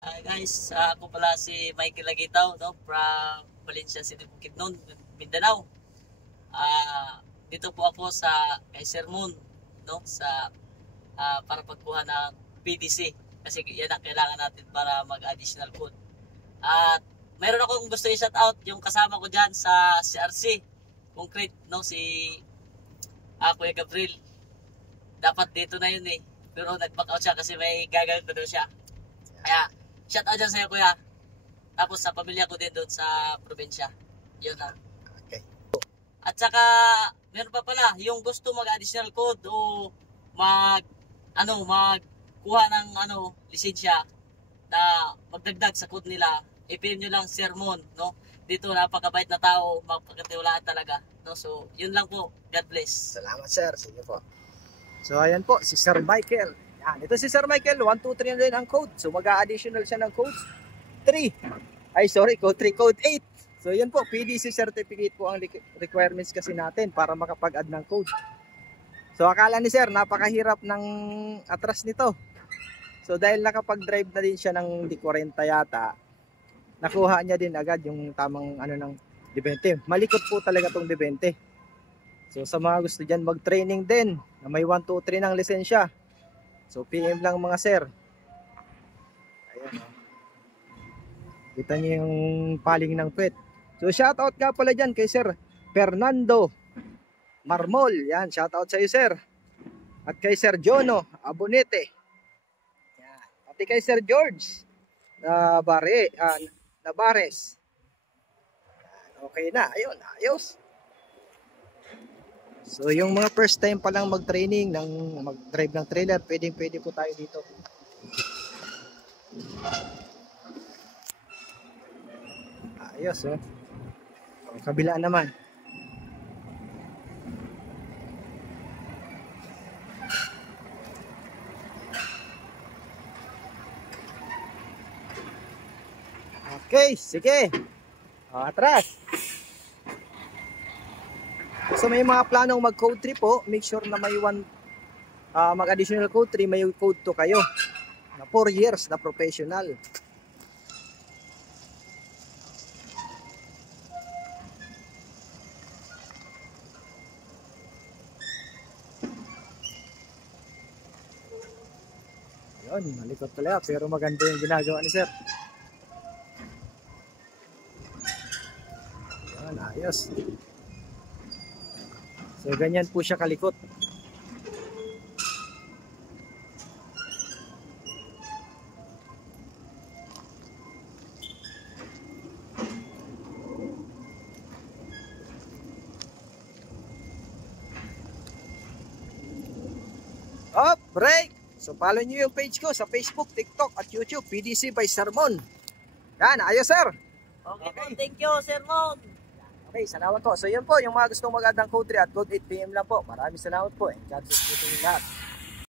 Guys, ako pala si Michael Lagitaw, no, from Valencia City, Bukidnon, Mindanao. Dito po ako sa kay Sir Moon, no, sa para pagkuha ng PDC kasi yan ang kailangan natin para mag-additional code. At mayroon akong gusto i-shout out yung kasama ko diyan sa CRC Concrete, no, si Kuya Gabriel. Dapat dito na yun eh. Pero nag-back out siya kasi may gagawin pa daw siya. Kaya, shout out dyan sa'yo kuya. Tapos sa pamilya ko din doon sa probinsya. Yun na. Okay. At saka, meron pa pala, yung gusto mag-additional code o magkuha ng lisensya na magdagdag sa code nila, i-PM nyo lang Sermon, no? Dito napakabait na tao, mapagkatiwalaan talaga. No? So, yun lang po. God bless. Salamat sir. Sige po. So ayan po, si Sir Michael. Yan, ito si Sir Michael, 1, 2, 3 na rin ang code. So mag-a-additional siya ng code 3. Ay sorry, code 3, code 8. So yan po, PDC certificate po ang requirements kasi natin para makapag-add ng code. So akala ni Sir, napakahirap ng atras nito. So dahil nakapag-drive na din siya ng D40 yata, nakuha niya din agad yung tamang ng D20. Malikot po talaga tong D20. So sa mga gusto dyan mag-training din na may 1, 2, 3 ng lisensya, so PM lang mga sir. Ayan o. Kita niyo yung paling ng pet. So shoutout nga pala dyan kay Sir Fernando Marmol. Yan, shoutout sa iyo sir. At kay Sir Jono Abonete. Yan. Pati kay Sir George Nabares. Yan, okay na, ayun, ayos. So yung mga first time pa lang mag-training mag-drive ng trailer, pwede po tayo dito. Ayos oh. Ang kabila naman. Okay, sige. Atras. So may mga planong mag code 3 po, make sure na may mag additional code 3, may code 2 kayo na 4 years na professional. Yun, malikot talaga pero maganda yung ginagawa ni sir. Yan, ayos. So ganyan po siya kalikot. Up, break! So follow nyo yung page ko sa Facebook, TikTok at YouTube, PDC by Sermon. Yan, ayos sir. Okay po, thank you Sermon. Okay, salamat po. So yun po, yung mga gustong mag-add ng code 3 at code 8 PM lang po. Maraming salamat po. And God bless po sa inyo lahat.